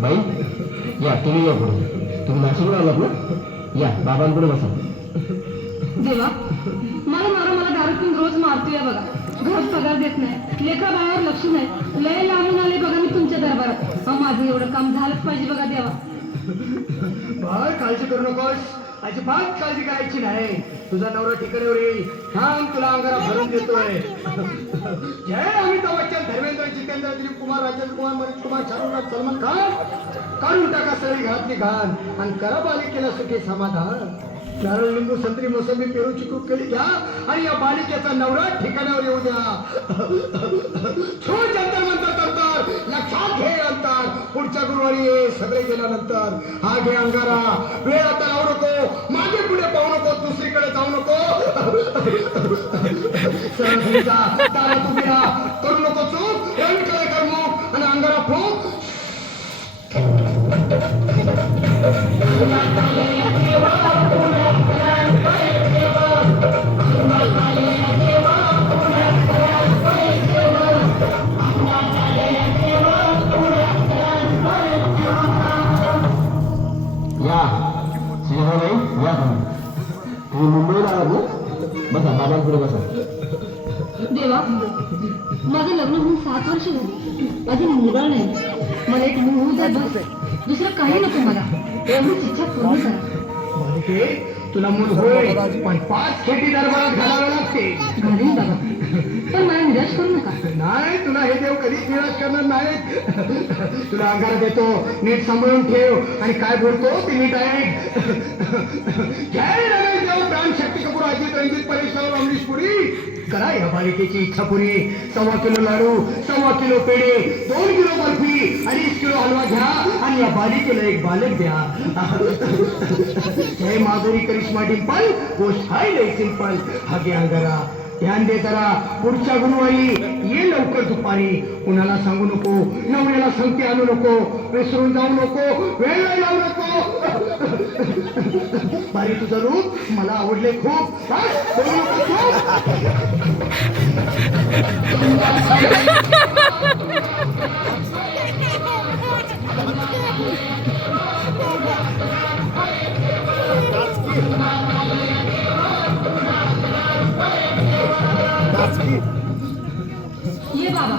बाई या तुम्ही या पुढे. तुम्ही नाशिकला आलात ना? या बाबांकडे बसा. देवा मला मारा, मला दारू पिऊन रोज मारतोय बघा. घरात पगार देत नाही, लेकरा बाळावर लक्ष नाही. लय लांबून आले बघा मी तुमच्या दरबारात. माझं एवढं काम झालंच पाहिजे बघा देवा. बाळ काळजी करू नकोस, अजिबात काळजी करायची नाही. तुझा नवरा ठिकाणीवर येईल. थांब, तुला अंगारा भरून देतोय. जय अमिताभ बच्चन, धर्मेंद्र, जितेंद्र, दिलीप कुमार, राजेंद्र कुमार, मनीष कुमार, शाहरुख, सलमान खान काढून टाका सगळी घरातली घाण आणि करा बालिकेला सुखी समाधान. नारळ, लिंबू, संत्री, मोसंबी, पेरू, चिकू, केळी घ्या आणि या बालिकेचा नवरा ठिकाणावर येऊ द्या. छोड जंतर मंतर अंतर, लक्षात घे अंतर. पुढच्या गुरुवारी ये सगळे गेल्यानंतर. हा घे अंगारा, वेळ आता लावू नको, मागे पुढे पाहू नको, दुसरीकडे जाऊ नको. सरळ जा, दारात उभी राहा, करू नको चूक, रंगकडे कर मुख आणि अंगारा फूक. या श्रीहरी या तुम्ही मुंबईला आलात ना? बसा बाबांकडे बसा. देवा माझं लग्न होऊन 7 वर्ष झाली, अजून मुलगा नाही. मला एक मुलगा द्या बस, दुसरं काही नको मला. एवढीच इच्छा पूर्ण करा. बालिके, तुला मूल होय, पण 5 खेटी दरबारात घालावे लागते. घालीन बाबा, पण मला निराश करू नका. नाही, तुला हे देव कधीच निराश करणार नाहीत. तुला अंगारा देतो, नीट सांभाळून ठेव आणि काय बोलतो ते नीट ऐक. जय रमेश देव, प्राण शक्ती कपूर, अजित रंजित, परेश राव, अमरीश पुरी. करा या बालिकेची इच्छा पुरी. 1.25 किलो लाडू, 1.25 किलो पेढे, 2 किलो बर्फी, 2.5 किलो हलवा घ्या आणि या बालिकेला एक बालक द्या. जय माधुरी, करिश्मा, डिंपल, गोष्ट हाय लय सिंपल. हा घे अंगारा, ध्यान दे जरा. पुढच्या गुरुवारी ये लवकर दुपारी. कुणाला सांगू नको, नवऱ्याला संगती आणू नको, विसरून जाऊ नको, वेळ लावू नको. बारी तुझं रूप मला आवडले खूप. बोलू नको खूप. ये बाबा,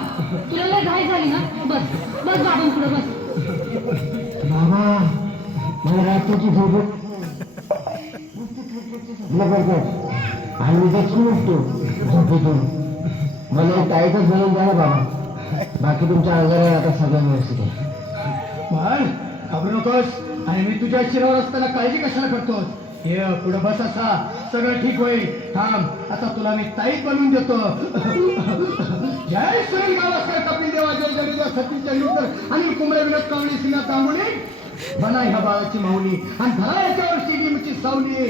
तुला लय घाई झाली ना? बस बस बाबांकडे बस. बाबा मला रात्रीची झोप आणि बसून उठतो झोपेतून. मला ताईचाच बनवून द्या ना बाबा. बाकी तुमच्या अंगाला आता सगळं व्यवस्थित आहे. बाळ, घाबरू नकोस आणि मी तुझ्या शिरावर असताना काळजी कशाला करतोस? ये पुढे बस, असा सगळं ठीक होईल. थांब, आता तुला मी ताईत बनवून देतो. जय सुनील गावस्कर, कपिल देवा, जय जडेजा, सचिन तेंडुलकर आणि कुंबळे, विनोद कांबळे, सिन्हा तांबुळे. बना ह्या बाळाची माऊली आणि धरा याच्यावर शिगीमची सावली.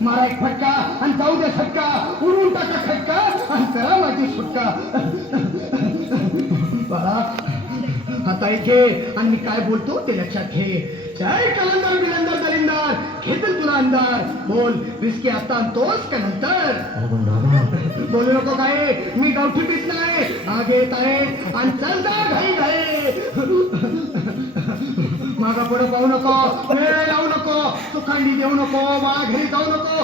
मारा एक फटका आणि जाऊ दे फटका, उडून टाका खटका आणि करा माझी सुटका. बाळा, आता इथे आणि मी काय बोलतो ते लक्षात घे. जय कलंदर, विलंदर, दलिंदर, घेतील तुला अंधार. बोल, विस्की आता आणतोस का नंतर? बोलू नको काय, मी गावठी पीत नाही. आगे येत आहे आणि चल जा घाई घाई. मागा पुढे पाहू नको, वेळ लावू नको, सुखांडी देऊ नको, मला घरी जाऊ नको.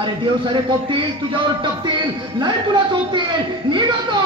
अरे देव सारे कोपतील, तुझ्यावर टपतील, लय तुला चोपतील. निघतो.